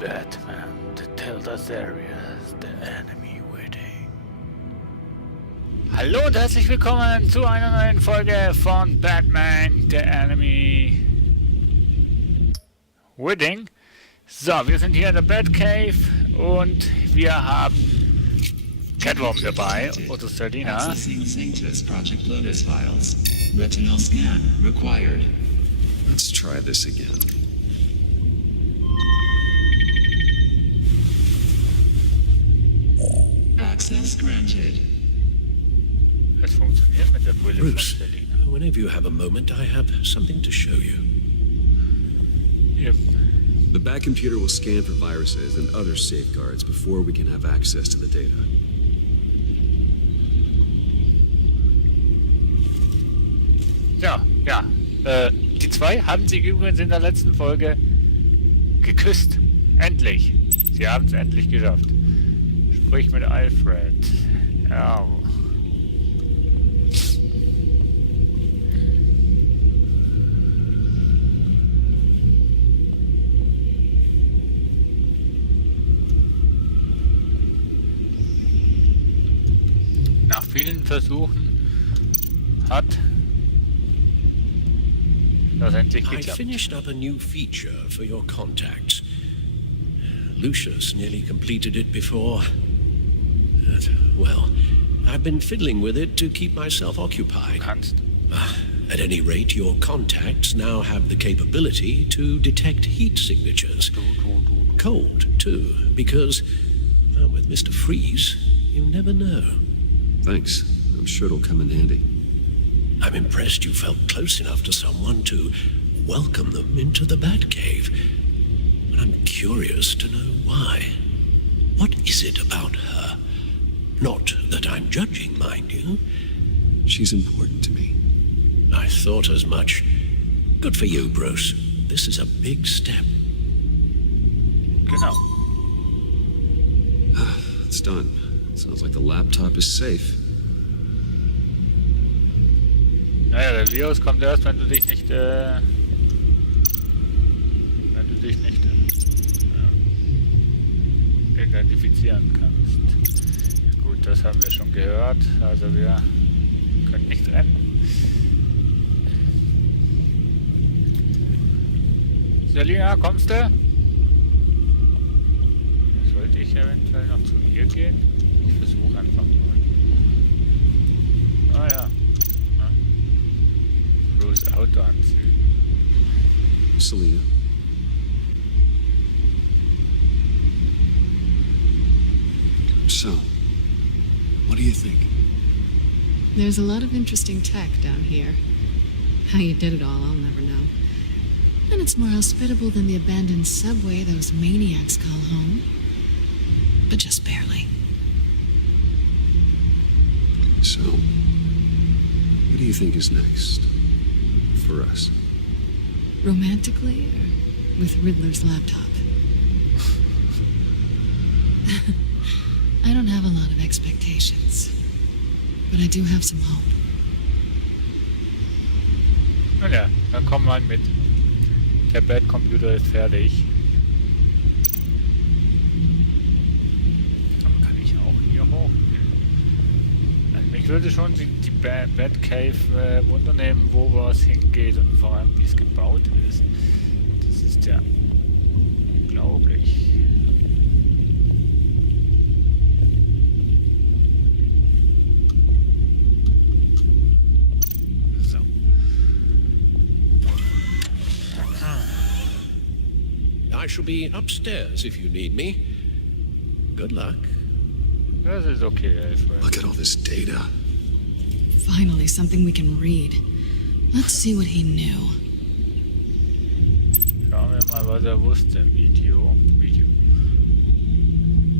Batman, the Telltale Series, the enemy waiting. Hallo und herzlich willkommen zu einer neuen Folge von Batman, the enemy waiting. So, wir sind hier in der Batcave und wir haben Catwoman dabei, oder Selina. Accessing Sanctus Project Lotus files. Retinal scan required. Let's try this again. Access granted. Es funktioniert mit der Brille Bruce, von Selina. whenever you have a moment, I have something to show you. Yep. The back computer will scan for viruses and other safeguards before we can have access to the data. Ja. Die zwei haben sich übrigens in der letzten Folge geküsst. Endlich. Sie haben es endlich geschafft. Sprich mit Alfred. Ja. Nach vielen Versuchen hat das endlich I geklappt. finished up a new feature for your contacts. Lucius nearly completed it before. Well, I've been fiddling with it to keep myself occupied. Du kannst. At any rate, your contacts now have the capability to detect heat signatures. Cold, too, because, well, with Mr. Freeze, you never know. Thanks. I'm sure it'll come in handy. I'm impressed you felt close enough to someone to welcome them into the Batcave. But I'm curious to know why. What is it about her? Not that I'm judging, mind you. She's important to me. I thought as much. Good for you, Bruce. This is a big step. Genau. It's done. Sounds like the laptop is safe. Naja, der Virus kommt erst, wenn du dich nicht, identifizieren kannst. Gut, das haben wir schon gehört. Also wir können nicht rennen. Selina, kommst du? Sollte ich eventuell noch zu ihr gehen? Ich versuche einfach mal. Ah ja. Bloß Auto anzügen. Selina. So, what do you think? There's a lot of interesting tech down here. How you did it all, I'll never know. And it's more hospitable than the abandoned subway those maniacs call home. But just barely. So, what do you think is next? For us? Romantically, or with Riddler's laptop? I don't have a lot of expectations. But I do have some hope. Nun ja, dann komm mal mit. Der Bad-Computer ist fertig. Aber kann ich auch hier hoch? Also mich würde schon die Batcave wundernehmen, wo was hingeht und vor allem wie es gebaut ist. Das ist ja unglaublich. So. I shall be upstairs if you need me. Good luck. Das ist okay, Alfred. Look at all this data. Finally, something we can read. Let's see what he knew. Schauen wir mal, was wusste im Video.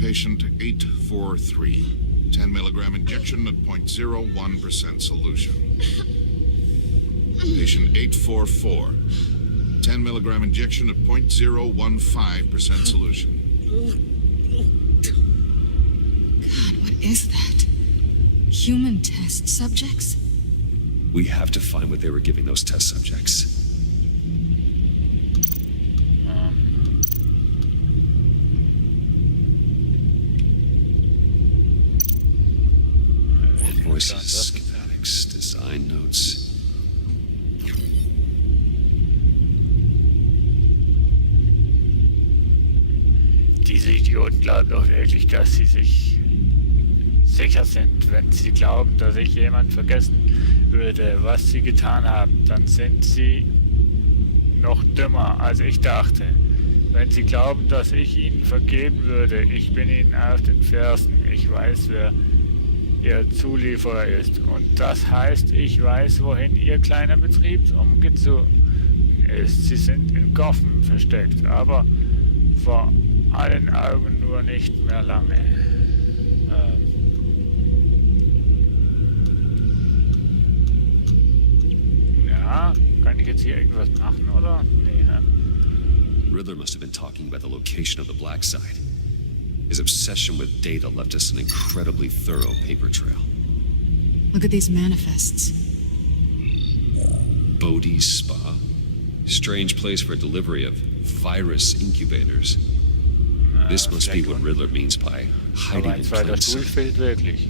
Patient 843. 10 milligram injection at 0.01% solution. Patient 844. 10 milligram injection at 0.015% solution. God, what is that? Human test subjects? We have to find what they were giving those test subjects. Invoices, schematics, design notes. Diese Idioten glauben doch wirklich, dass sie sich sicher sind. Wenn sie glauben, dass ich jemand vergessen würde, was sie getan haben, dann sind sie noch dümmer, als ich dachte. Wenn sie glauben, dass ich ihnen vergeben würde, ich bin ihnen auf den Fersen. Ich weiß, wer ihr Zulieferer ist. Und das heißt, ich weiß, wohin ihr kleiner Betrieb umgezogen ist. Sie sind in Gotham versteckt, aber vor allen Augen nur nicht mehr lange. Ja, kann ich jetzt hier irgendwas machen, oder? Nee, hä? Riddler must have been talking about the location of the black site. His obsession with data left us an incredibly thorough paper trail. Look at these manifests. Bodhi's Spa. Strange place for a delivery of virus incubators. This must be what Riddler means by hiding Aber ein in zweiter plain Stuhl sight. fehlt wirklich.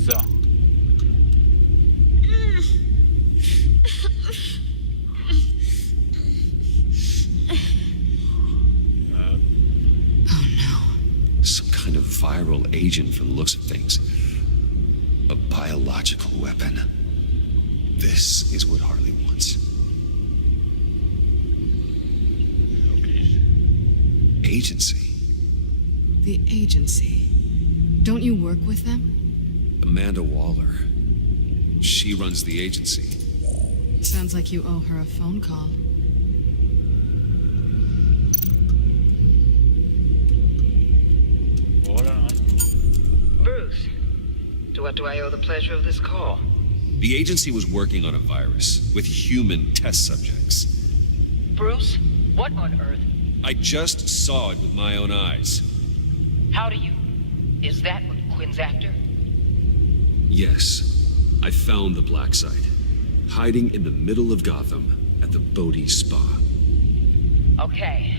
So. Oh no. Some kind of viral agent from the looks of things. A biological weapon. This is what Harley wants. Agency. The agency. Don't you work with them? Amanda Waller. She runs the agency. Sounds like you owe her a phone call. Bruce, to what do I owe the pleasure of this call? The agency was working on a virus with human test subjects. Bruce, what on earth? I just saw it with my own eyes. How do you? Is that what Quinn's after? Yes, I found the black site, hiding in the middle of Gotham at the Bodhi Spa. Okay.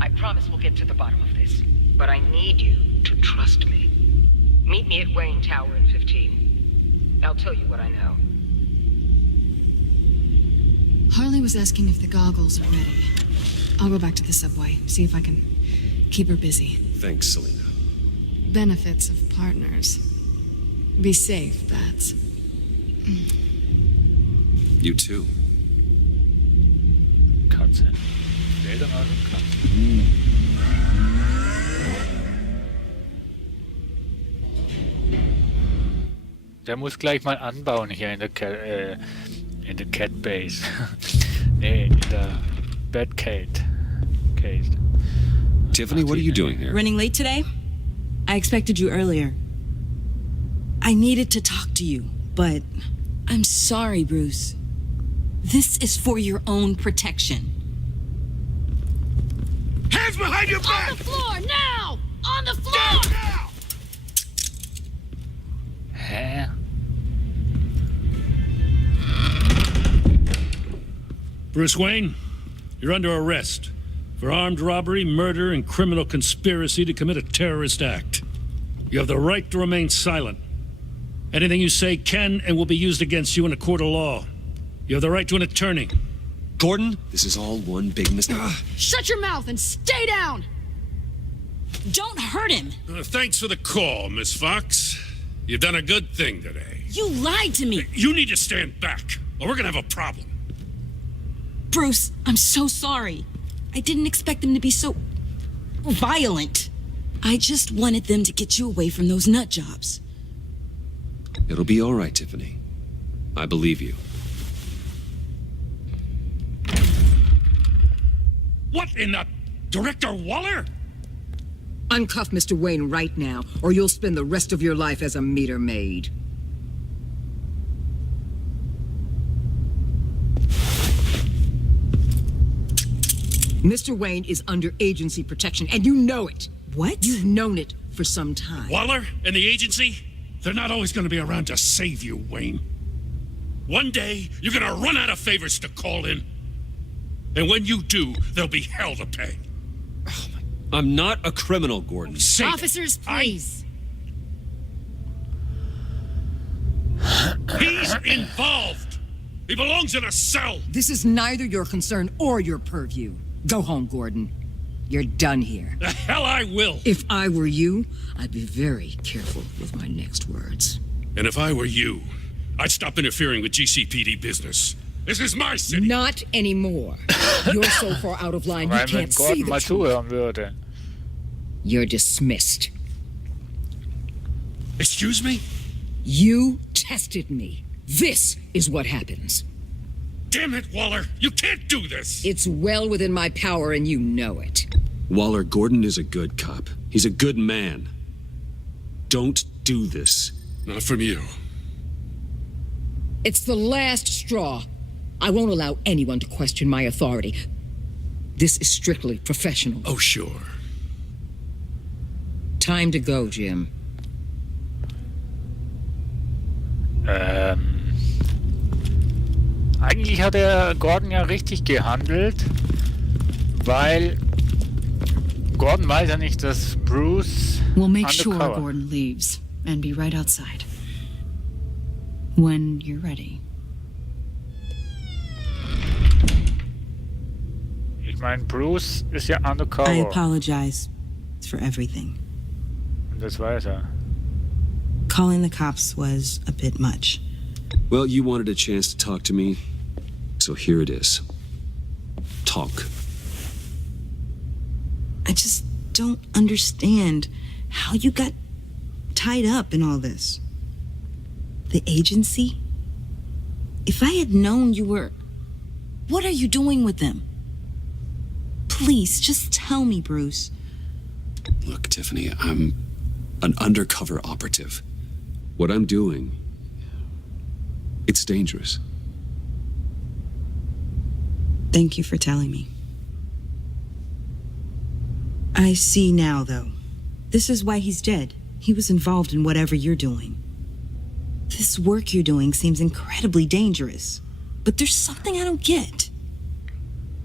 I promise we'll get to the bottom of this. But I need you to trust me. Meet me at Wayne Tower in 15. I'll tell you what I know. Harley was asking if the goggles are ready. I'll go back to the subway, see if I can keep her busy. Thanks, Selena. Benefits of partners. Be safe, Bats. You too. Katze. Fledermaus und Katze. Der muss gleich mal anbauen hier in der Cat Base. Nee, in der Batcave. Tiffany, what are you doing here? Running late today? I expected you earlier. I needed to talk to you, but I'm sorry, Bruce. This is for your own protection. Hands behind your back! On the floor, now! On the floor! Now! Hä? Bruce Wayne, you're under arrest for armed robbery, murder, and criminal conspiracy to commit a terrorist act. You have the right to remain silent. Anything you say can and will be used against you in a court of law. You have the right to an attorney. Gordon, this is all one big mistake. Shut your mouth and stay down! Don't hurt him! Thanks for the call, Miss Fox. You've done a good thing today. You lied to me! You need to stand back, or we're gonna have a problem. Bruce, I'm so sorry. I didn't expect them to be so violent. I just wanted them to get you away from those nut jobs. It'll be all right, Tiffany. I believe you. What in the... Director Waller? Uncuff Mr. Wayne right now, or you'll spend the rest of your life as a meter maid. Mr. Wayne is under agency protection, and you know it. What? You've known it for some time. Waller and the agency? They're not always going to be around to save you, Wayne. One day, you're going to run out of favors to call in. And when you do, there'll be hell to pay. Oh my I'm not a criminal, Gordon. Say it. Officers, please. He's involved! He belongs in a cell! This is neither your concern or your purview. Go home, Gordon. You're done here. The hell I will! If I were you, I'd be very careful with my next words. And if I were you, I'd stop interfering with GCPD business. This is my city! Not anymore. You're so far out of line, you Weil wenn can't see Gordon the mal truth. zuhören würde. You're dismissed. Excuse me? You tested me. This is what happens. Damn it, Waller! You can't do this! It's well within my power and you know it. Waller, Gordon is a good cop. He's a good man. Don't do this. Not from you. It's the last straw. I won't allow anyone to question my authority. This is strictly professional. Oh, sure. Time to go, Jim. Eigentlich hat der Gordon ja richtig gehandelt, weil Gordon weiß ja nicht, dass Bruce We'll make sure undercover. Gordon leaves and be right outside. When you're ready. Ich meine, Bruce ist ja undercover. I apologize for everything. Und das weiß er. Calling the cops was a bit much. Well, you wanted a chance to talk to me, so here it is. Talk. I just don't understand how you got tied up in all this. The agency? If I had known you were... What are you doing with them? Please, just tell me, Bruce. Look, Tiffany, I'm an undercover operative. What I'm doing, it's dangerous. Thank you for telling me. I see now, though. This is why he's dead. He was involved in whatever you're doing. This work you're doing seems incredibly dangerous. But there's something I don't get.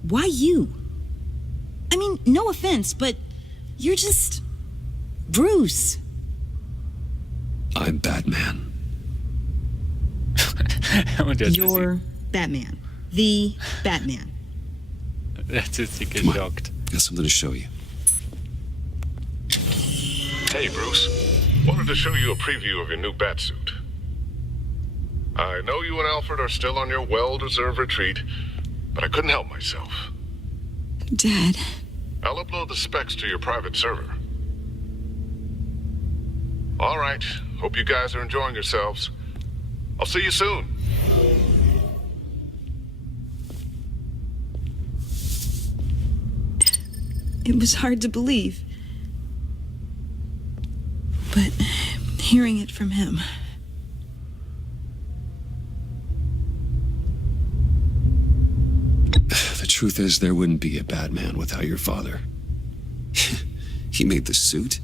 Why you? I mean, no offense, but you're just... Bruce. I'm Batman. Und jetzt You're Batman. The Batman. ist sie Come on. geschockt. Got something to show you. Hey, Bruce. Wanted to show you a preview of your new batsuit. I know you and Alfred are still on your well-deserved retreat, but I couldn't help myself. Dad. I'll upload the specs to your private server. All right. Hope you guys are enjoying yourselves. I'll see you soon. It was hard to believe. But hearing it from him... The truth is, there wouldn't be a Batman without your father. He made the suit,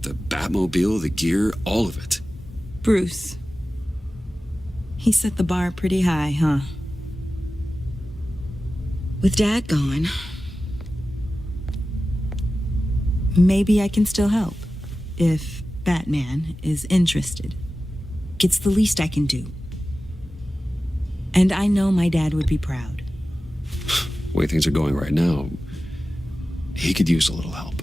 the Batmobile, the gear, all of it. Bruce. He set the bar pretty high, huh? With Dad gone, maybe I can still help. If Batman is interested. It's the least I can do. And I know my dad would be proud. The way things are going right now, he could use a little help.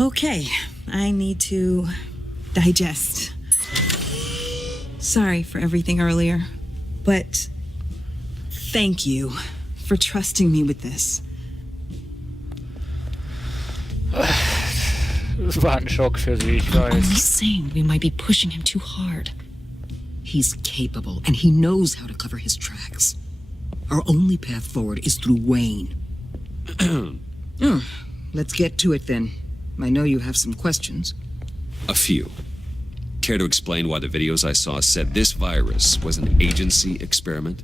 Okay, I need to digest. Sorry for everything earlier, but thank you for trusting me with this. Das war ein Schock für sie, ich I'm only weiß. saying we might be pushing him too hard. He's capable, and he knows how to cover his tracks. Our only path forward is through Wayne. Let's get to it then. I know you have some questions. A few. Care to explain why the videos I saw said this virus was an agency experiment?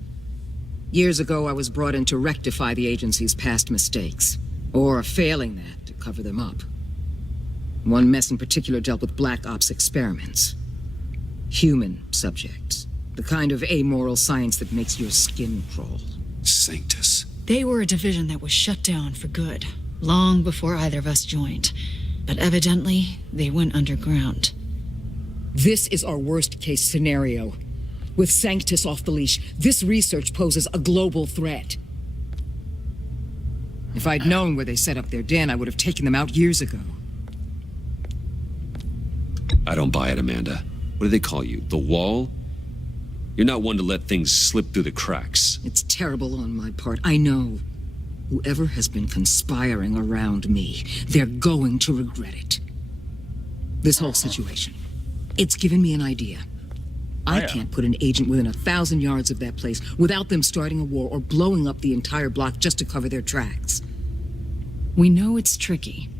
Years ago, I was brought in to rectify the agency's past mistakes. Or, failing that, to cover them up. One mess in particular dealt with Black Ops experiments. Human subjects. The kind of amoral science that makes your skin crawl. Sanctus. They were a division that was shut down for good. long before either of us joined. But evidently, they went underground. This is our worst-case scenario. With Sanctus off the leash, this research poses a global threat. If I'd known where they set up their den, I would have taken them out years ago. I don't buy it, Amanda. What do they call you? The Wall? You're not one to let things slip through the cracks. It's terrible on my part, I know. Whoever has been conspiring around me, they're going to regret it. This whole situation, it's given me an idea. I can't put an agent within 1,000 yards of that place without them starting a war or blowing up the entire block just to cover their tracks. We know it's tricky,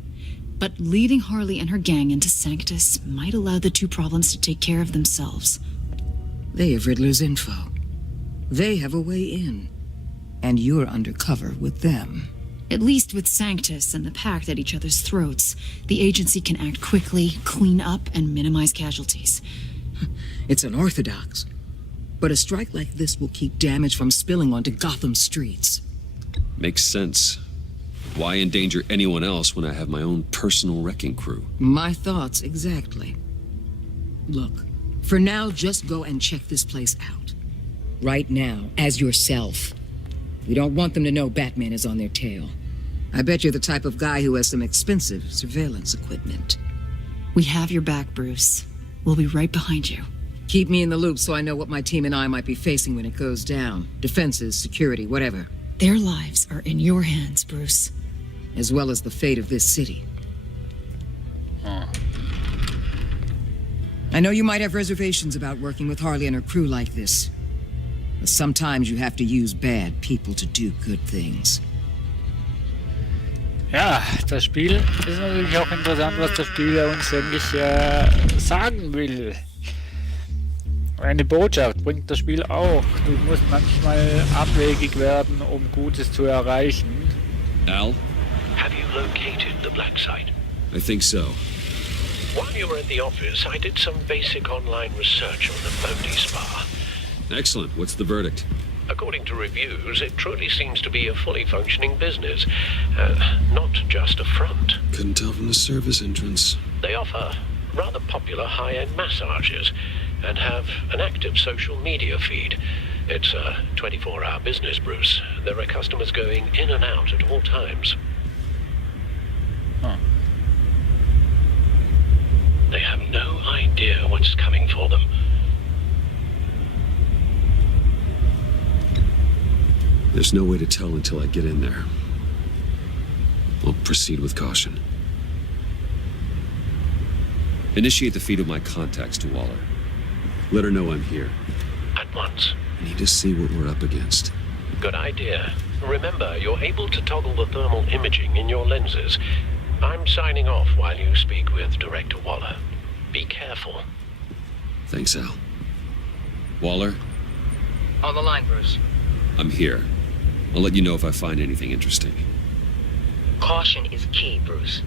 but leading Harley and her gang into Sanctus might allow the two problems to take care of themselves. They have Riddler's info. They have a way in. And you're undercover with them. At least with Sanctus and the Pact at each other's throats, the agency can act quickly, clean up, and minimize casualties. It's unorthodox. But a strike like this will keep damage from spilling onto Gotham streets. Makes sense. Why endanger anyone else when I have my own personal wrecking crew? My thoughts, exactly. Look, for now, just go and check this place out. Right now, as yourself. We don't want them to know Batman is on their tail. I bet you're the type of guy who has some expensive surveillance equipment. We have your back, Bruce. We'll be right behind you. Keep me in the loop so I know what my team and I might be facing when it goes down. Defenses, security, whatever. Their lives are in your hands, Bruce. As well as the fate of this city. I know you might have reservations about working with Harley and her crew like this. But sometimes you have to use bad people to do good things. Ja, das Spiel ist natürlich auch interessant, was das Spiel uns eigentlich sagen will. Eine Botschaft bringt das Spiel auch. Du musst manchmal abwegig werden, um Gutes zu erreichen. Al? Have you located the black site? I think so. While you were at the office, I did some basic online research on the Bodhi Spa. Excellent. What's the verdict? According to reviews, it truly seems to be a fully functioning business, not just a front. Couldn't tell from the service entrance. They offer rather popular high-end massages and have an active social media feed. It's a 24-hour business, Bruce. There are customers going in and out at all times. Huh. They have no idea what's coming for them. There's no way to tell until I get in there. I'll proceed with caution. Initiate the feed of my contacts to Waller. Let her know I'm here. At once. I need to see what we're up against. Good idea. Remember, you're able to toggle the thermal imaging in your lenses. I'm signing off while you speak with Director Waller. Be careful. Thanks, Al. Waller? On the line, Bruce. I'm here. I'll let you know if I find anything interesting. Caution is key, Bruce.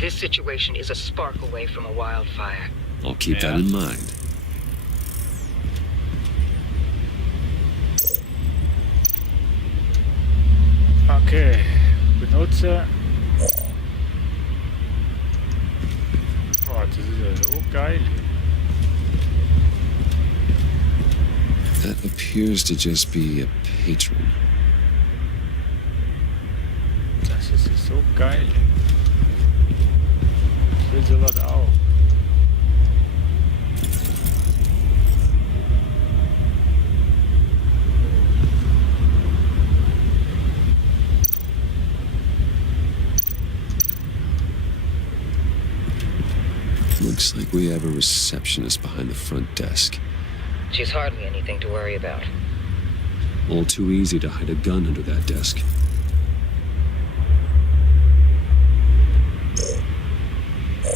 This situation is a spark away from a wildfire. I'll keep that in mind. Okay, benutze. Oh, das ist ja so geil. That appears to just be a patron. Das ist so geil. Ich will sowas auch. Looks like we have a receptionist behind the front desk. She's hardly anything to worry about. All too easy to hide a gun under that desk.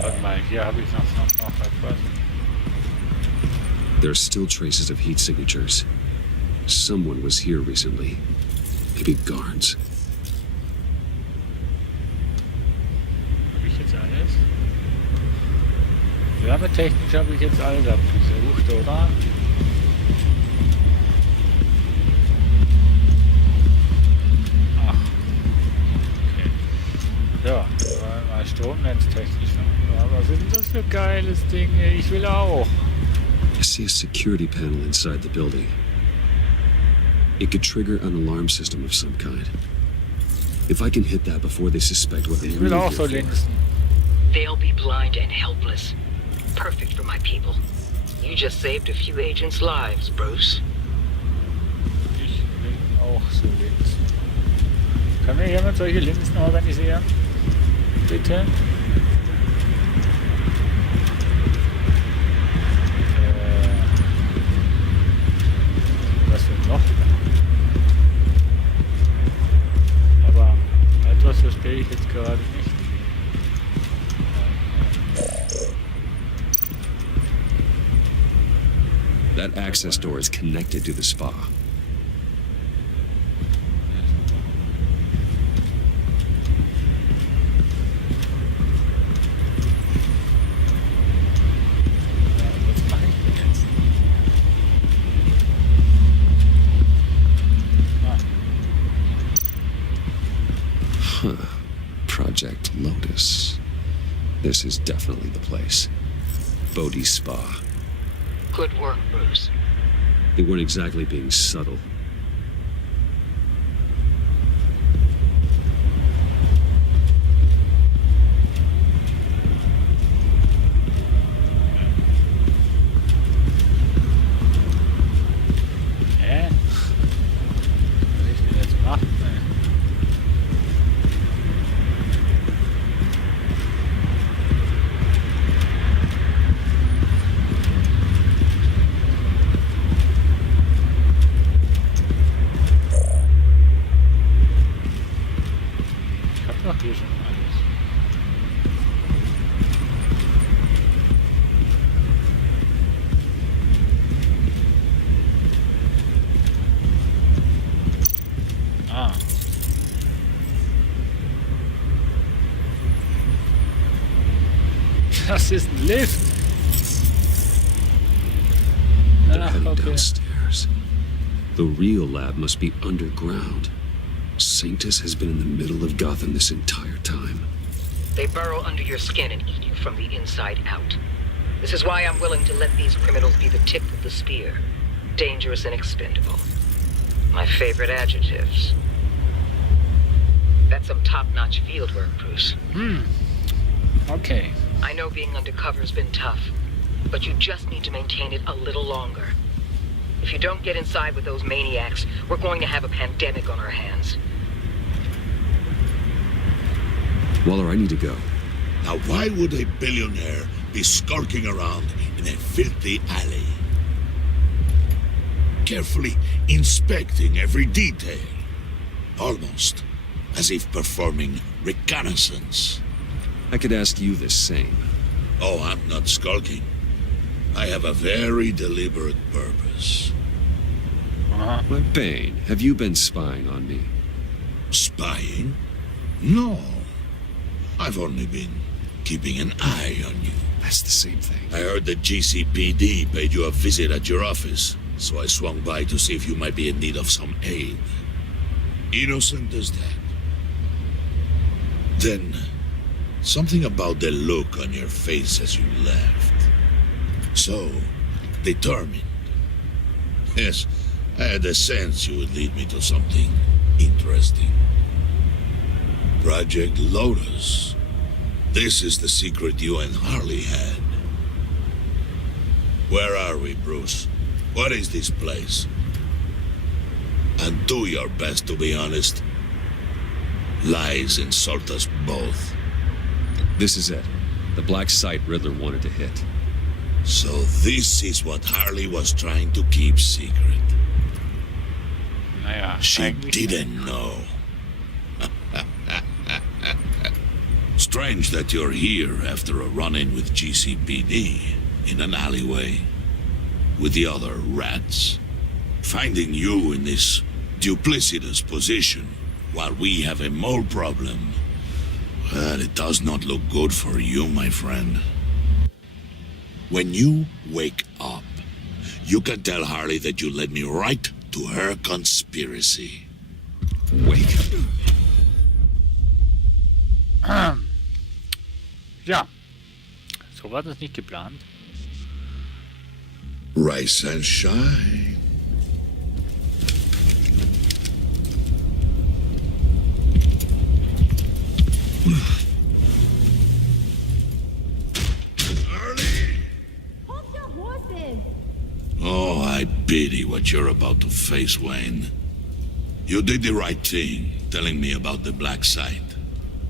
Warte mal, hier habe ich noch etwas. There are still traces of heat signatures. Someone was here recently. Maybe guards. Habe ich jetzt alles? Wärmetechnisch habe ich jetzt alles abgesucht, oder? Ach. Okay. Ja, mal stromnetztechnisch. Aber was ist denn das für ein geiles Ding? Ich will auch. I see a security panel inside the building. It could trigger an alarm system of some kind. If I can hit that before they suspect what I'm Ich will really auch here so for. linsen. They'll be blind and helpless. Perfect for my people. You just saved a few agents' lives, Bruce. Ich will auch so linsen. Kann mir jemand solche Linsen organisieren? Bitte? Was für noch? Aber etwas verstehe ich jetzt gerade nicht. That access door is connected to the spa. Was mache ich denn jetzt? Huh. Project Lotus. This is definitely the place. Bodhi's spa. Good work, Bruce. They weren't exactly being subtle. Hä? Was soll ich denn jetzt machen? Ich hab doch hier schon alles. Ah. Das ist ein Lift. They're Ah, heading okay. downstairs. The real lab must be underground. Sanctus has been in the middle of Gotham this entire time. They burrow under your skin and eat you from the inside out. This is why I'm willing to let these criminals be the tip of the spear. Dangerous and expendable. My favorite adjectives. That's some top-notch field work, Bruce. Okay. I know being undercover's been tough, but you just need to maintain it a little longer. If you don't get inside with those maniacs, we're going to have a pandemic on our hands. Waller, I need to go. Now, why would a billionaire be skulking around in a filthy alley? Carefully inspecting every detail. Almost as if performing reconnaissance. I could ask you the same. Oh, I'm not skulking. I have a very deliberate purpose. My Bane, have you been spying on me? Spying? No. I've only been keeping an eye on you. That's the same thing. I heard that GCPD paid you a visit at your office, so I swung by to see if you might be in need of some aid. Innocent as that. Then, something about the look on your face as you left. So, determined. Yes, I had a sense you would lead me to something interesting. Project Lotus. This is the secret you and Harley had. Where are we, Bruce? What is this place? And do your best to be honest. Lies insult us both. This is it. The black site Riddler wanted to hit. So this is what Harley was trying to keep secret. Naja, She eigentlich didn't know. Strange that you're here after a run-in with GCPD in an alleyway with the other rats. Finding you in this duplicitous position while we have a mole problem. Well, it does not look good for you, my friend. When you wake up, you can tell Harley that you led me right to her conspiracy. Wake up. Ja, so war das nicht geplant. Rise and shine. Hold your horses! Oh, I pity what you're about to face, Wayne. You did the right thing, telling me about the black site.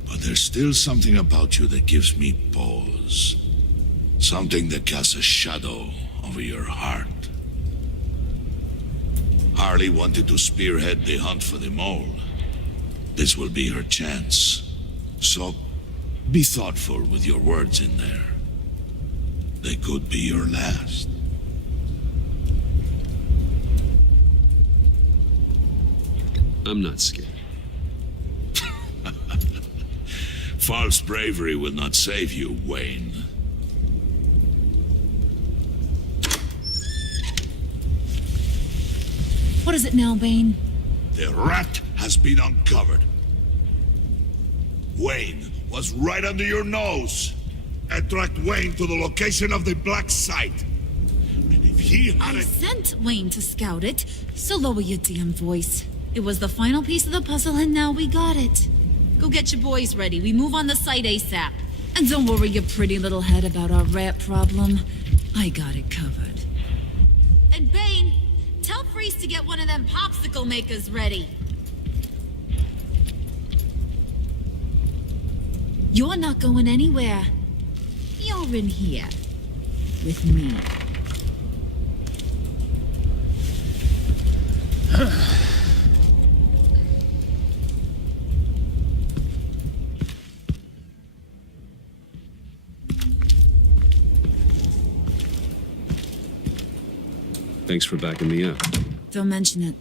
But there's still something about you that gives me pause. Something that casts a shadow over your heart. Harley wanted to spearhead the hunt for the mole. This will be her chance. So, be thoughtful with your words in there. They could be your last. I'm not scared. False bravery will not save you, Wayne. What is it now, Bane? The rat has been uncovered. Wayne was right under your nose. I tracked Wayne to the location of the black site. And if he I had sent Wayne to scout it, so lower your damn voice. It was the final piece of the puzzle, and now we got it. Go get your boys ready. We move on the site ASAP. And don't worry your pretty little head about our rat problem. I got it covered. And Bane, tell Freeze to get one of them popsicle makers ready. You're not going anywhere. You're in here. With me. Thanks for backing me up. Don't mention it.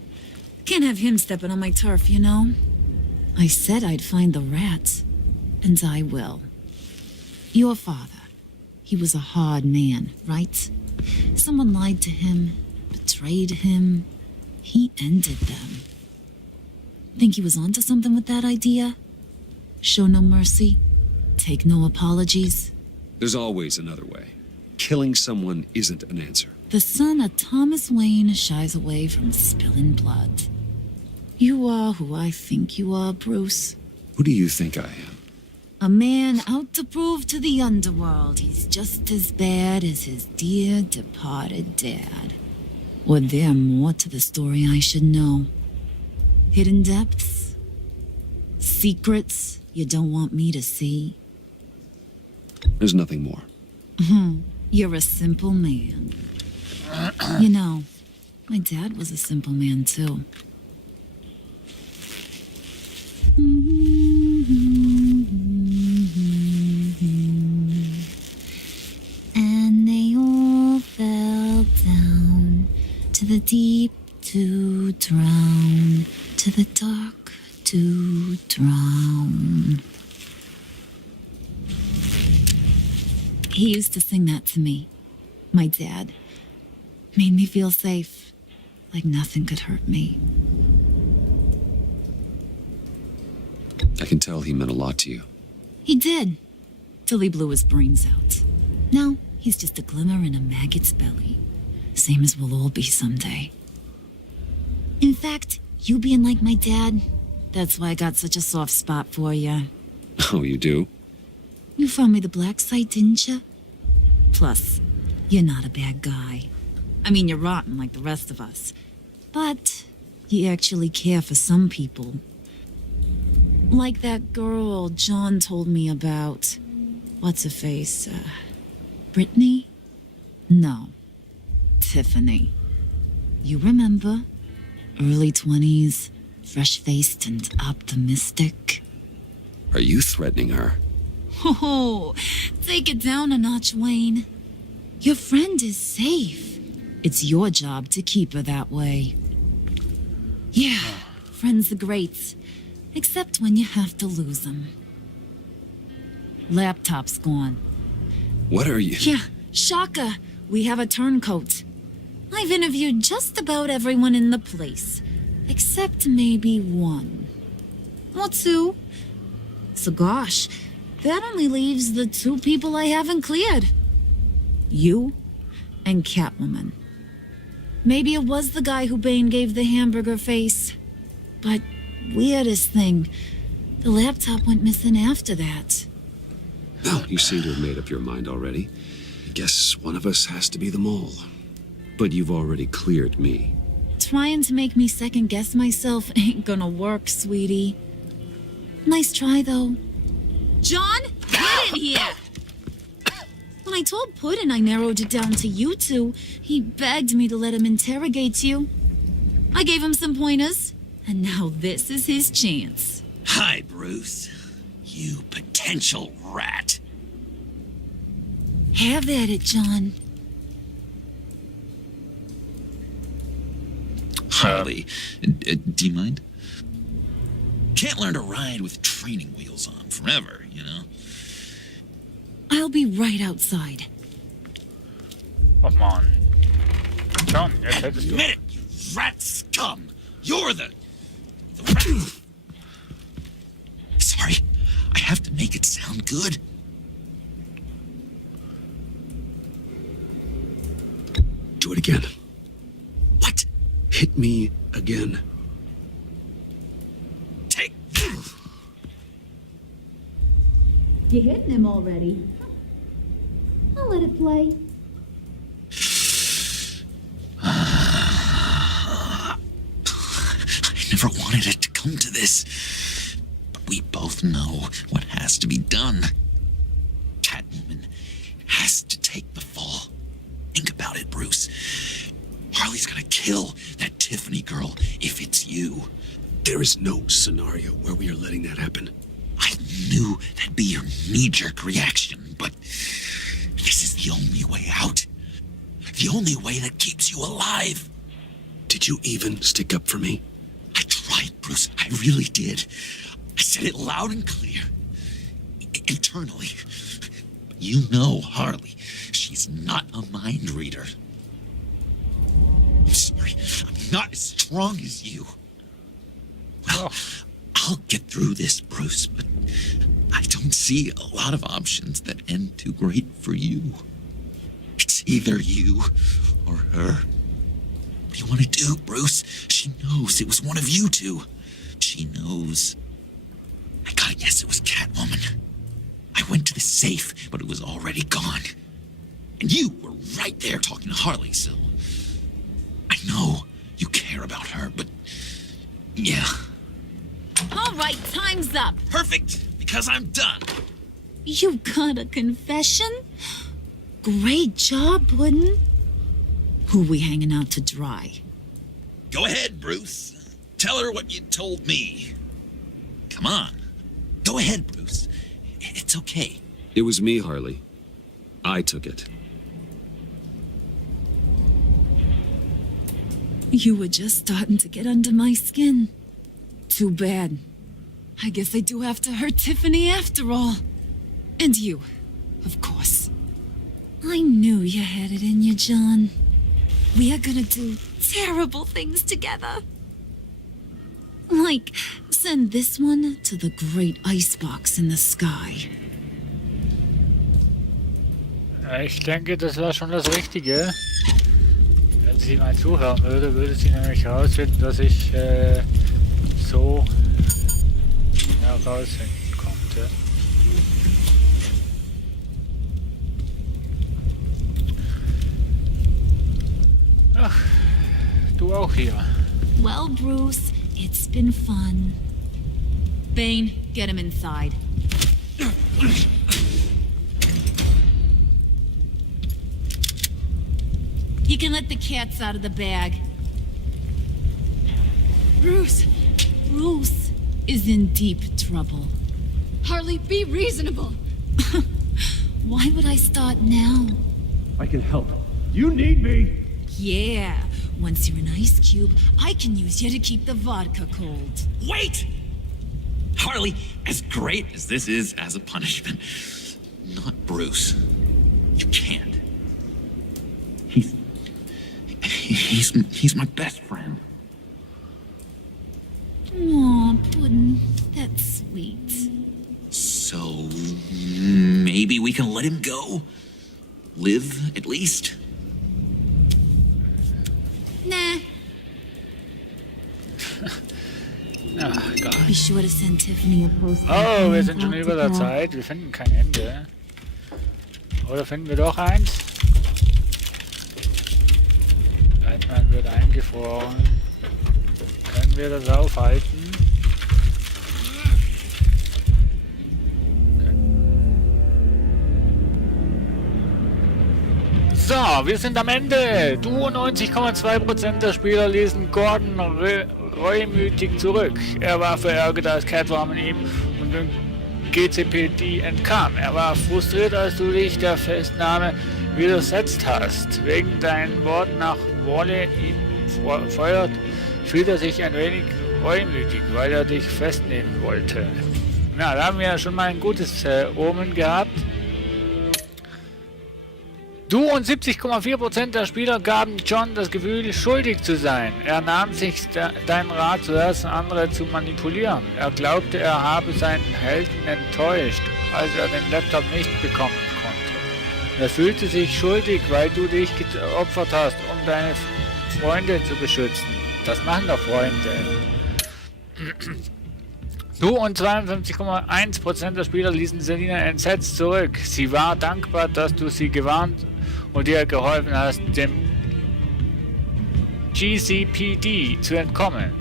Can't have him stepping on my turf, you know? I said I'd find the rats. And I will. Your father. He was a hard man, right? Someone lied to him, betrayed him. He ended them. Think he was onto something with that idea? Show no mercy? Take no apologies? There's always another way. Killing someone isn't an answer. The son of Thomas Wayne shies away from spilling blood. You are who I think you are, Bruce. Who do you think I am? A man out to prove to the underworld he's just as bad as his dear departed dad. Or there more to the story I should know? Hidden depths? Secrets you don't want me to see? There's nothing more. You're a simple man. You know, my dad was a simple man, too. And they all fell down to the deep to drown, to the dark to drown. He used to sing that to me. My dad. Made me feel safe. Like nothing could hurt me. I can tell he meant a lot to you. He did. Till he blew his brains out. Now, he's just a glimmer in a maggot's belly. Same as we'll all be someday. In fact, you being like my dad, that's why I got such a soft spot for you. Oh, you do? You found me the black site, didn't you? Plus, you're not a bad guy. I mean, you're rotten like the rest of us. But you actually care for some people. Like that girl John told me about. What's her face? Brittany? No. Tiffany. You remember? Early 20s, fresh-faced and optimistic. Are you threatening her? Oh, take it down a notch, Wayne. Your friend is safe. It's your job to keep her that way. Yeah, friends are great. Except when you have to lose them. Laptop's gone. What are you... Yeah, shocker. We have a turncoat. I've interviewed just about everyone in the place. Except maybe one. Or two. So gosh, that only leaves the two people I haven't cleared. You and Catwoman. Maybe it was the guy who Bane gave the hamburger face. But weirdest thing, the laptop went missing after that. Well, you seem to have made up your mind already. Guess one of us has to be the mole. But you've already cleared me. Trying to make me second guess myself ain't gonna work, sweetie. Nice try, though. John, get in here! When I told Puddin' I narrowed it down to you two, he begged me to let him interrogate you. I gave him some pointers, and now this is his chance. Hi, Bruce. You potential rat. Have at it, John. Harley, do you mind? Can't learn to ride with training wheels on forever, you know? I'll be right outside. Oh Mann. John, jetzt hättest du... Admit it, you rat scum! You're the rat! Sorry, I have to make it sound good. Do it again. What? Hit me again. Take... You're hitting him already. I'll let it play. I never wanted it to come to this. But we both know what has to be done. Catwoman has to take the fall. Think about it, Bruce. Harley's gonna kill that Tiffany girl if it's you. There is no scenario where we are letting that happen. I knew that'd be your knee-jerk reaction, but this is the only way out. The only way that keeps you alive. Did you even stick up for me? I tried, Bruce. I really did. I said it loud and clear. Internally. But you know Harley. She's not a mind reader. I'm sorry. I'm not as strong as you. Well, I'll get through this, Bruce, but I don't see a lot of options that end too great for you. It's either you or her. What do you want to do, Bruce? She knows it was one of you two. She knows. I gotta guess it was Catwoman. I went to the safe, but it was already gone. And you were right there talking to Harley, so... I know you care about her, but... yeah. All right, time's up. Perfect, because I'm done. You got a confession? Great job, Puddin'. Who we hanging out to dry? Go ahead, Bruce. Tell her what you told me. Come on. Go ahead, Bruce. It's okay. It was me, Harley. I took it. You were just starting to get under my skin. Too bad. I guess I do have to hurt Tiffany after all. And you, of course. I knew you had it in you, John. We are gonna do terrible things together. Like, send this one to the great icebox in the sky. Ich denke, das war schon das Richtige. Wenn sie mal zuhören würde, würde sie nämlich herausfinden, dass ich so herausfinden konnte. Ach, du auch hier. Well, Bruce, it's been fun. Bane, get him inside. You can let the cats out of the bag. Bruce is in deep trouble. Harley, be reasonable. Why would I start now? I can help. You need me. Yeah, once you're an ice cube, I can use you to keep the vodka cold. Wait! Harley, as great as this is as a punishment, not Bruce. You can't. He's my best friend. Aw, Puddin', that's sweet. Maybe we can let him go? Live, at least? Nah. Ach Gott. Be sure to send Tiffany a post. Oh, wir sind schon über der Zeit. Wir finden kein Ende. Oder finden wir doch eins? Batman wird eingefroren. Können wir das aufhalten? So, wir sind am Ende. 92,2% der Spieler ließen Gordon reumütig zurück. Er war verärgert, als Catwoman ihm und dem GCPD entkam. Er war frustriert, als du dich der Festnahme widersetzt hast. Wegen deinen Worten nach Wolle ihn feuert, fühlt er sich ein wenig reumütig, weil er dich festnehmen wollte. Na, da haben wir ja schon mal ein gutes Omen gehabt. Du und 70,4% der Spieler gaben John das Gefühl, schuldig zu sein. Er nahm sich deinen Rat zuerst, andere zu manipulieren. Er glaubte, er habe seinen Helden enttäuscht, als er den Laptop nicht bekommen konnte. Er fühlte sich schuldig, weil du dich geopfert hast, um deine Freunde zu beschützen. Das machen doch Freunde. Du und 52,1% der Spieler ließen Selina entsetzt zurück. Sie war dankbar, dass du sie gewarnt und ihr geholfen hast, dem GCPD zu entkommen.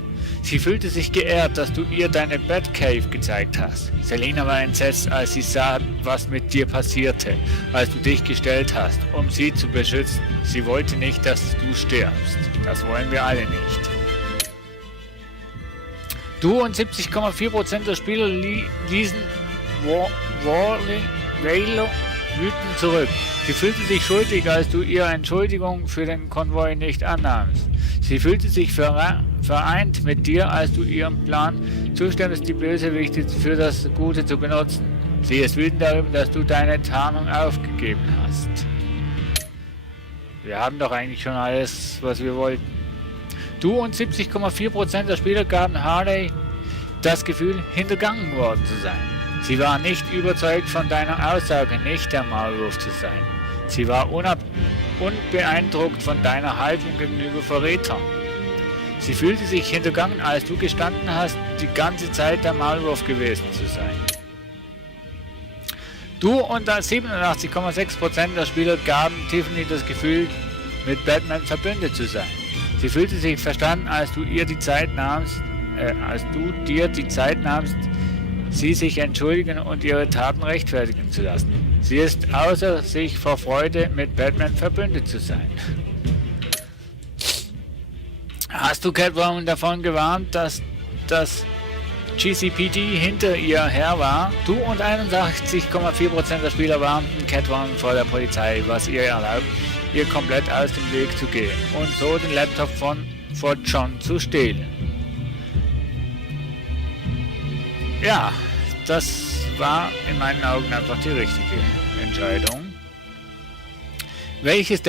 Sie fühlte sich geehrt, dass du ihr deine Batcave gezeigt hast. Selina war entsetzt, als sie sah, was mit dir passierte, als du dich gestellt hast, um sie zu beschützen. Sie wollte nicht, dass du stirbst. Das wollen wir alle nicht. Du und 70,4% der Spieler ließen Valo wütend zurück. Sie fühlte sich schuldig, als du ihre Entschuldigung für den Konvoi nicht annahmst. Sie fühlte sich vereint mit dir, als du ihrem Plan zustimmst, die Bösewichte für das Gute zu benutzen. Sie ist wütend darüber, dass du deine Tarnung aufgegeben hast. Wir haben doch eigentlich schon alles, was wir wollten. Du und 70,4% der Spieler gaben Harley das Gefühl, hintergangen worden zu sein. Sie war nicht überzeugt von deiner Aussage, nicht der Maulwurf zu sein. Sie war unbeeindruckt von deiner Haltung gegenüber Verrätern. Sie fühlte sich hintergangen, als du gestanden hast, die ganze Zeit der Maulwurf gewesen zu sein. Du und 87,6% der Spieler gaben Tiffany das Gefühl, mit Batman verbündet zu sein. Sie fühlte sich verstanden, als du dir die Zeit nahmst, sie sich entschuldigen und ihre Taten rechtfertigen zu lassen. Sie ist außer sich vor Freude, mit Batman verbündet zu sein. Hast du Catwoman davon gewarnt, dass das GCPD hinter ihr her war? Du und 61,4% der Spieler warnten Catwoman vor der Polizei, was ihr erlaubt, ihr komplett aus dem Weg zu gehen und so den Laptop von John zu stehlen. Ja, das war in meinen Augen einfach die richtige Entscheidung. Welchen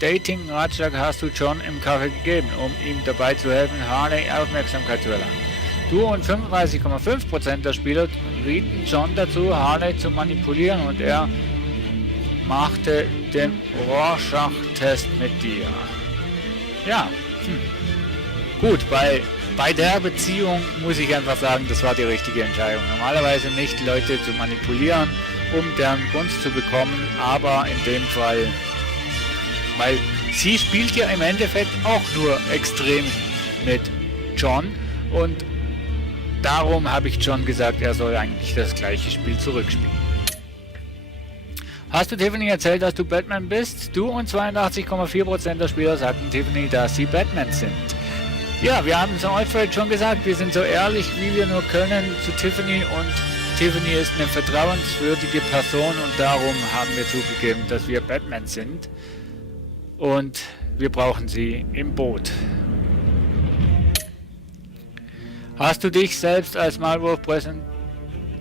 Dating-Ratschlag hast du John im Café gegeben, um ihm dabei zu helfen, Harley Aufmerksamkeit zu erlangen? Du und 35,5% der Spieler rieten John dazu, Harley zu manipulieren und er machte den Rorschach-Test mit dir. Ja, gut, bei der Beziehung muss ich einfach sagen, das war die richtige Entscheidung. Normalerweise nicht Leute zu manipulieren, um deren Gunst zu bekommen, aber in dem Fall, weil sie spielt ja im Endeffekt auch nur extrem mit John und darum habe ich John gesagt, er soll eigentlich das gleiche Spiel zurückspielen. Hast du Tiffany erzählt, dass du Batman bist? Du und 82,4% der Spieler sagten Tiffany, dass sie Batman sind. Ja, wir haben es Alfred schon gesagt, wir sind so ehrlich, wie wir nur können zu Tiffany und Tiffany ist eine vertrauenswürdige Person und darum haben wir zugegeben, dass wir Batman sind und wir brauchen sie im Boot. Hast du dich selbst als Maulwurf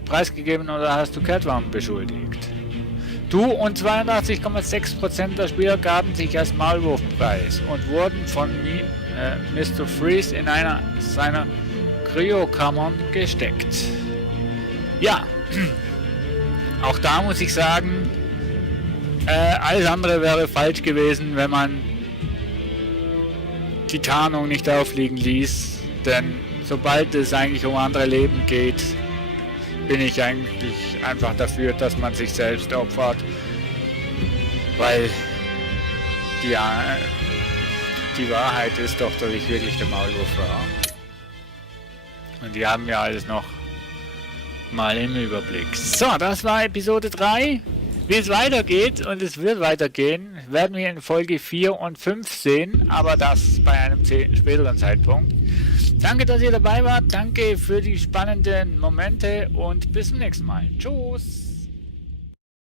preisgegeben oder hast du Catwoman beschuldigt? Du und 82,6% der Spieler gaben sich als Maulwurf preis und wurden von Mr. Freeze in einer seiner Kryokammern gesteckt. Ja, auch da muss ich sagen, alles andere wäre falsch gewesen, wenn man die Tarnung nicht aufliegen ließ, denn sobald es eigentlich um andere Leben geht, bin ich eigentlich einfach dafür, dass man sich selbst opfert, weil die Wahrheit ist doch, dass ich wirklich der Maulwurf war. Und die haben ja alles noch mal im Überblick. So, das war Episode 3. Wie es weitergeht, und es wird weitergehen, werden wir in Folge 4 und 5 sehen, aber das bei einem späteren Zeitpunkt. Danke, dass ihr dabei wart, danke für die spannenden Momente und bis zum nächsten Mal. Tschüss!